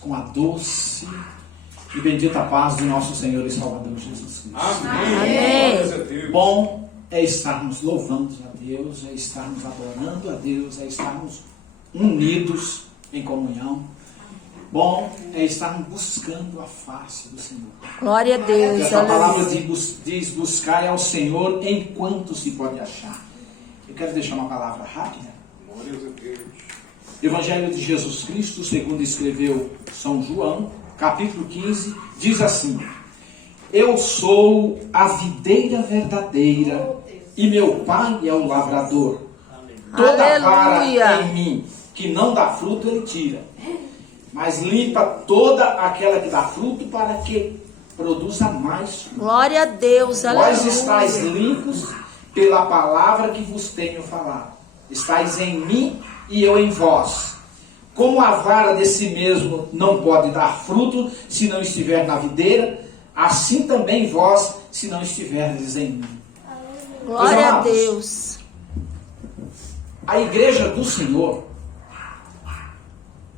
com a doce e bendita paz do nosso Senhor e Salvador Jesus Cristo. Amém. Bom é estarmos louvando a Deus, é estarmos adorando a Deus, é estarmos unidos em comunhão. Bom é estarmos buscando a face do Senhor. Glória a Deus. Essa palavra diz buscar ao Senhor enquanto se pode achar. Eu quero deixar uma palavra rápida. Glória a Deus. Evangelho de Jesus Cristo, segundo escreveu São João, capítulo 15, diz assim: Eu sou a videira verdadeira e meu Pai é o lavrador. Toda vara em mim que não dá fruto ele tira, mas limpa toda aquela que dá fruto para que produza mais fruto. Glória a Deus, aleluia. Vós estáis limpos pela palavra que vos tenho falado. Estáis em mim e eu em vós. Como a vara de si mesmo não pode dar fruto se não estiver na videira, assim também vós, se não estiverdes em mim. Glória a Deus. A igreja do Senhor,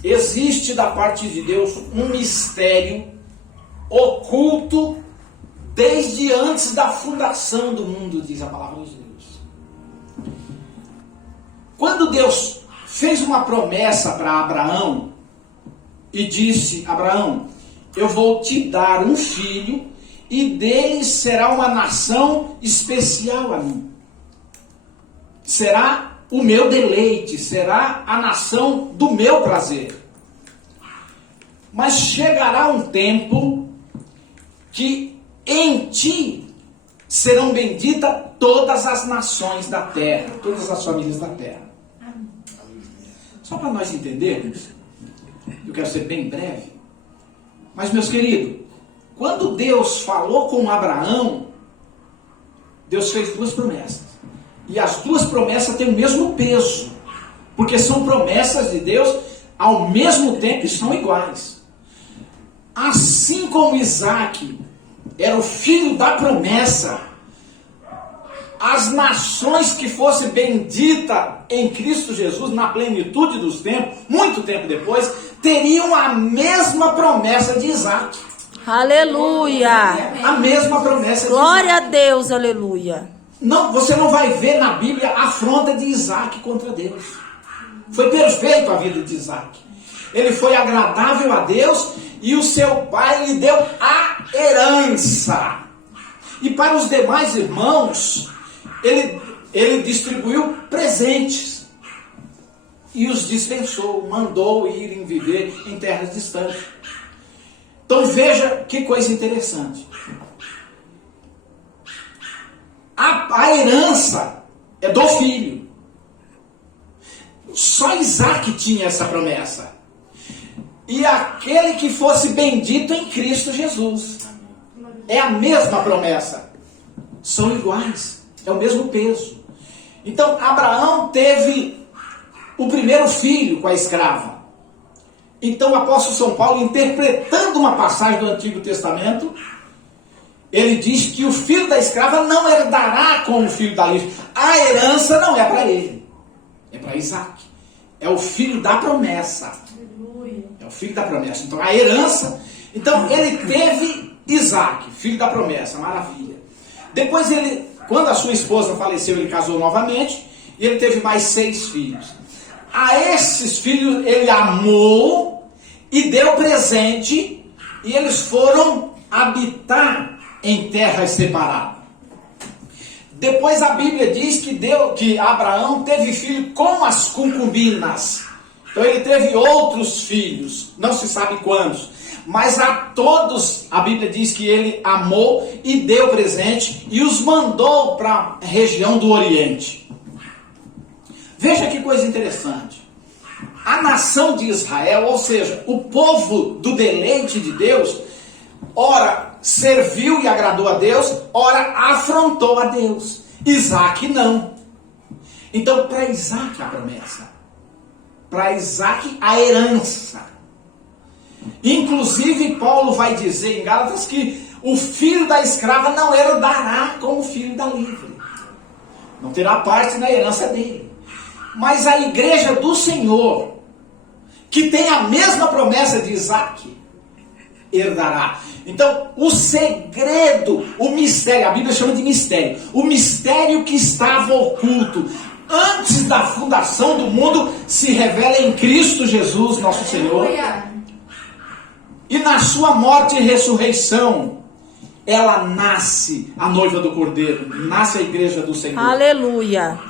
existe da parte de Deus um mistério oculto desde antes da fundação do mundo, diz a palavra de Deus. Quando Deus fez uma promessa para Abraão e disse: Abraão, eu vou te dar um filho e dele será uma nação especial a mim. Será o meu deleite, será a nação do meu prazer. Mas chegará um tempo que em ti serão benditas todas as nações da terra, todas as famílias da terra. Só para nós entendermos, eu quero ser bem breve, mas meus queridos, quando Deus falou com Abraão, Deus fez duas promessas. E as duas promessas têm o mesmo peso, porque são promessas de Deus, ao mesmo tempo são iguais. Assim como Isaac era o filho da promessa, as nações que fossem benditas em Cristo Jesus, na plenitude dos tempos, muito tempo depois, teriam a mesma promessa de Isaac. Aleluia. A mesma promessa de Glória a Isaac. Deus, aleluia. Não, você não vai ver na Bíblia a afronta de Isaac contra Deus. Foi perfeito a vida de Isaac. Ele foi agradável a Deus e o seu pai lhe deu a herança. E para os demais irmãos, ele distribuiu presentes e os dispensou, mandou irem viver em terras distantes. Então veja que coisa interessante. A herança é do filho. Só Isaac tinha essa promessa. E aquele que fosse bendito em Cristo Jesus. É a mesma promessa. São iguais. É o mesmo peso. Então Abraão teve o primeiro filho com a escrava. Então o apóstolo São Paulo, interpretando uma passagem do Antigo Testamento, ele diz que o filho da escrava não herdará com o filho da livre. A herança não é para ele. É para Isaac. É o filho da promessa. É o filho da promessa. Então a herança... Então ele teve Isaac, filho da promessa. Maravilha. Depois quando a sua esposa faleceu, ele casou novamente. E ele teve mais 6 filhos. A esses filhos ele amou e deu presente. E eles foram habitar em terras separadas. Depois a Bíblia diz que Abraão teve filho com as concubinas. Então ele teve outros filhos, não se sabe quantos, mas a todos a Bíblia diz que ele amou e deu presente e os mandou para a região do Oriente. Veja que coisa interessante. A nação de Israel, ou seja, o povo do deleite de Deus, ora serviu e agradou a Deus, ora afrontou a Deus. Isaac não. Então para Isaac a promessa, para Isaac a herança. Inclusive Paulo vai dizer em Gálatas que o filho da escrava não herdará com o filho da livre. Não terá parte na herança dele. Mas a igreja do Senhor, que tem a mesma promessa de Isaac, herdará. Então, o segredo, o mistério, a Bíblia chama de mistério, o mistério que estava oculto antes da fundação do mundo se revela em Cristo Jesus, nosso Senhor. E na sua morte e ressurreição, ela nasce a noiva do Cordeiro, nasce a igreja do Senhor. Aleluia.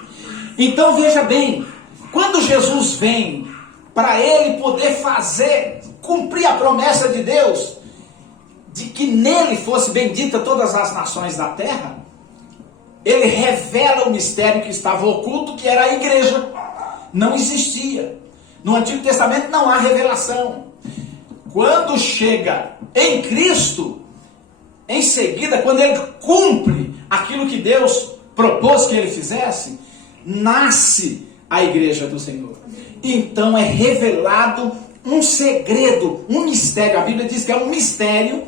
Então veja bem, quando Jesus vem para ele poder cumprir a promessa de Deus, de que nele fosse bendita todas as nações da terra, ele revela o mistério que estava oculto, que era a igreja. Não existia. No Antigo Testamento não há revelação. Quando chega em Cristo, em seguida, quando ele cumpre aquilo que Deus propôs que ele fizesse, nasce a igreja do Senhor. Então é revelado um segredo, um mistério. A Bíblia diz que é um mistério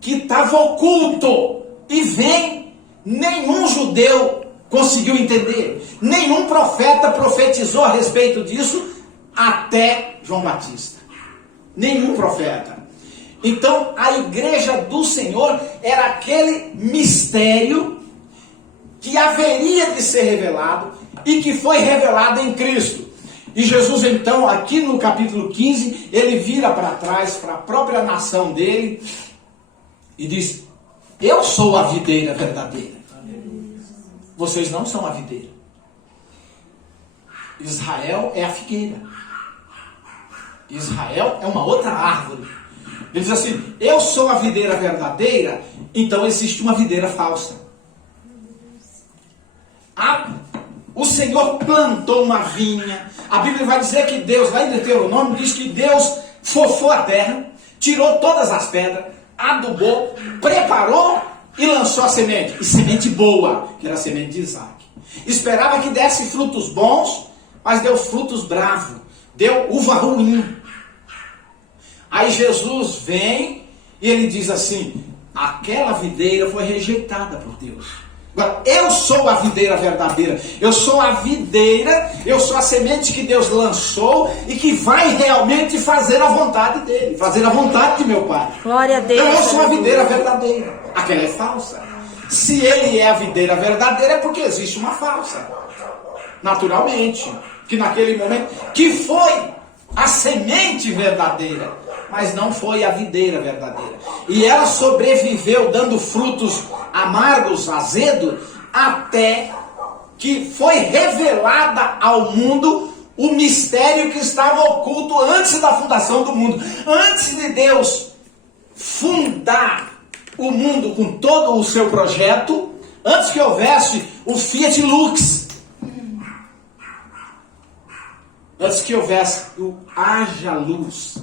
que estava oculto e nenhum judeu conseguiu entender. Nenhum profeta profetizou a respeito disso até João Batista. Nenhum profeta. Então a igreja do Senhor era aquele mistério que haveria de ser revelado e que foi revelado em Cristo. E Jesus então, aqui no capítulo 15, ele vira para trás, para a própria nação dele, e diz: eu sou a videira verdadeira. Vocês não são a videira. Israel é a figueira. Israel é uma outra árvore. Ele diz assim: eu sou a videira verdadeira, então existe uma videira falsa. O Senhor plantou uma vinha. A Bíblia vai dizer que Deus, lá em Deuteronômio, diz que Deus fofou a terra, tirou todas as pedras, adubou, preparou e lançou a semente. E semente boa, que era a semente de Isaac. Esperava que desse frutos bons, mas deu frutos bravos. Deu uva ruim. Aí Jesus vem e ele diz assim: aquela videira foi rejeitada por Deus. Agora, eu sou a videira verdadeira. Eu sou a videira, eu sou a semente que Deus lançou e que vai realmente fazer a vontade dele, fazer a vontade de meu Pai. Glória a Deus. Então eu sou a videira verdadeira. Aquela é falsa. Se ele é a videira verdadeira, é porque existe uma falsa. Naturalmente. Que naquele momento, que foi a semente verdadeira, mas não foi a videira verdadeira. E ela sobreviveu dando frutos amargos, azedos, até que foi revelada ao mundo o mistério que estava oculto antes da fundação do mundo. Antes de Deus fundar o mundo com todo o seu projeto, antes que houvesse o Fiat Lux, antes que houvesse o haja luz,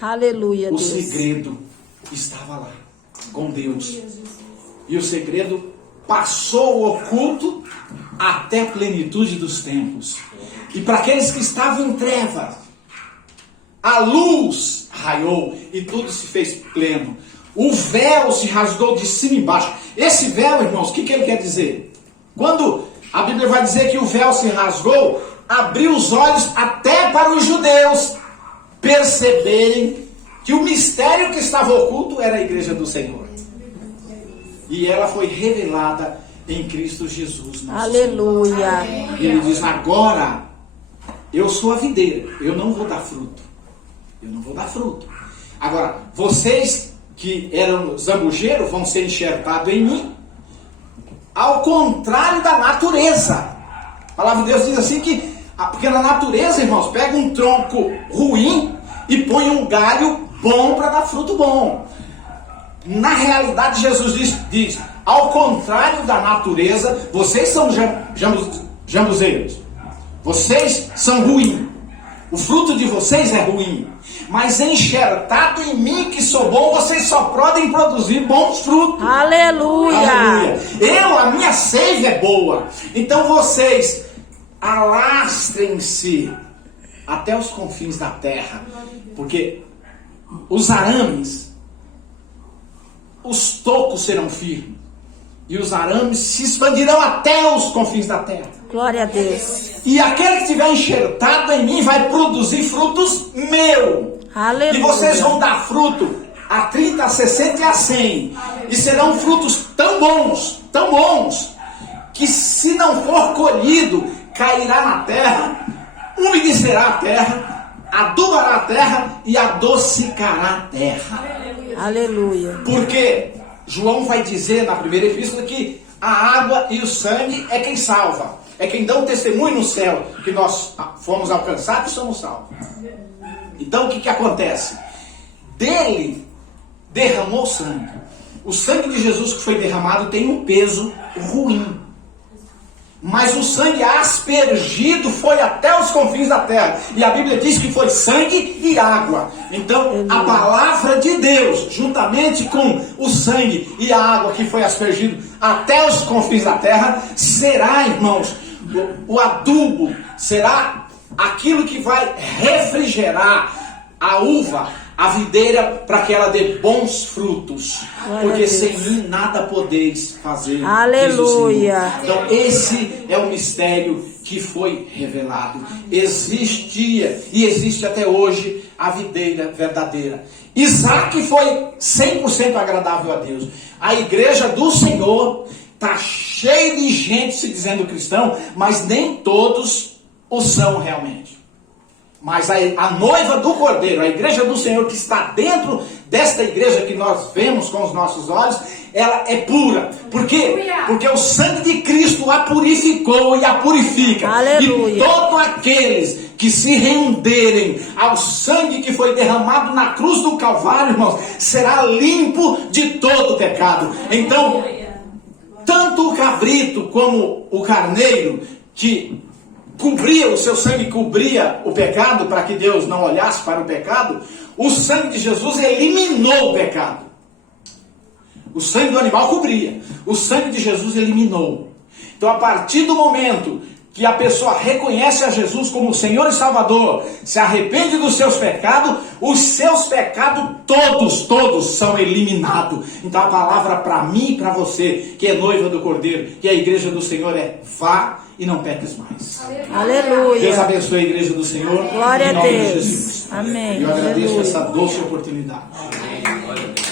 aleluia, o Deus. segredo estava lá, com Deus. E o segredo passou o oculto até a plenitude dos tempos. E para aqueles que estavam em trevas, a luz raiou e tudo se fez pleno. O véu se rasgou de cima e embaixo. Esse véu, irmãos, o que ele quer dizer? Quando a Bíblia vai dizer que o véu se rasgou, abriu os olhos até para os judeus perceberem que o mistério que estava oculto era a igreja do Senhor. E ela foi revelada em Cristo Jesus, nosso aleluia. Senhor. E ele diz: agora eu sou a videira, eu não vou dar fruto. Eu não vou dar fruto. Agora, vocês que eram zambujeiros vão ser enxertados em mim, ao contrário da natureza. A palavra de Deus diz assim que, porque na natureza, irmãos, pega um tronco ruim e põe um galho bom para dar fruto bom. Na realidade, Jesus diz: ao contrário da natureza, vocês são jambuzeiros. Vocês são ruins. O fruto de vocês é ruim. Mas enxertado em mim, que sou bom, vocês só podem produzir bons frutos. Aleluia. Aleluia. A minha seiva é boa. Então vocês alastrem-se até os confins da terra. Porque os arames, os tocos serão firmes. E os arames se expandirão até os confins da terra. Glória a Deus. E aquele que estiver enxertado em mim vai produzir frutos meu. Aleluia. E vocês vão dar fruto a 30, a 60 e a 100. E serão frutos tão bons, que se não for colhido, cairá na terra, umedecerá a terra, adubará a terra e adocicará a terra. Aleluia. Porque João vai dizer na primeira epístola que a água e o sangue é quem salva. É quem dá um testemunho no céu que nós fomos alcançados e somos salvos. Então o que acontece? Dele derramou sangue. O sangue de Jesus que foi derramado tem um peso ruim. Mas o sangue aspergido foi até os confins da terra. E a Bíblia diz que foi sangue e água. Então, a palavra de Deus, juntamente com o sangue e a água que foi aspergido até os confins da terra, será, irmãos, o adubo, será aquilo que vai refrigerar a uva, a videira, para que ela dê bons frutos. Porque sem mim nada podeis fazer. Aleluia. Então esse é o mistério que foi revelado. Existia e existe até hoje a videira verdadeira. Isaac foi 100% agradável a Deus. A igreja do Senhor está cheia de gente se dizendo cristão, mas nem todos o são realmente. Mas a noiva do Cordeiro, a igreja do Senhor que está dentro desta igreja que nós vemos com os nossos olhos, ela é pura. Por quê? Porque o sangue de Cristo a purificou e a purifica. Aleluia. E todos aqueles que se renderem ao sangue que foi derramado na cruz do Calvário, irmãos, será limpo de todo pecado. Então, tanto o cabrito como o carneiro, que cobria, o seu sangue cobria o pecado para que Deus não olhasse para o pecado, o sangue de Jesus eliminou o pecado. O sangue do animal cobria, o sangue de Jesus eliminou. Então, a partir do momento que a pessoa reconhece a Jesus como Senhor e Salvador, se arrepende dos seus pecados, os seus pecados todos são eliminados. Então a palavra para mim e para você, que é noiva do Cordeiro, que é a igreja do Senhor, é: vá e não peques mais. Aleluia. Deus abençoe a igreja do Senhor. Glória em nome a Deus. de Jesus. Amém. Eu agradeço Aleluia. essa doce oportunidade. Glória a Deus.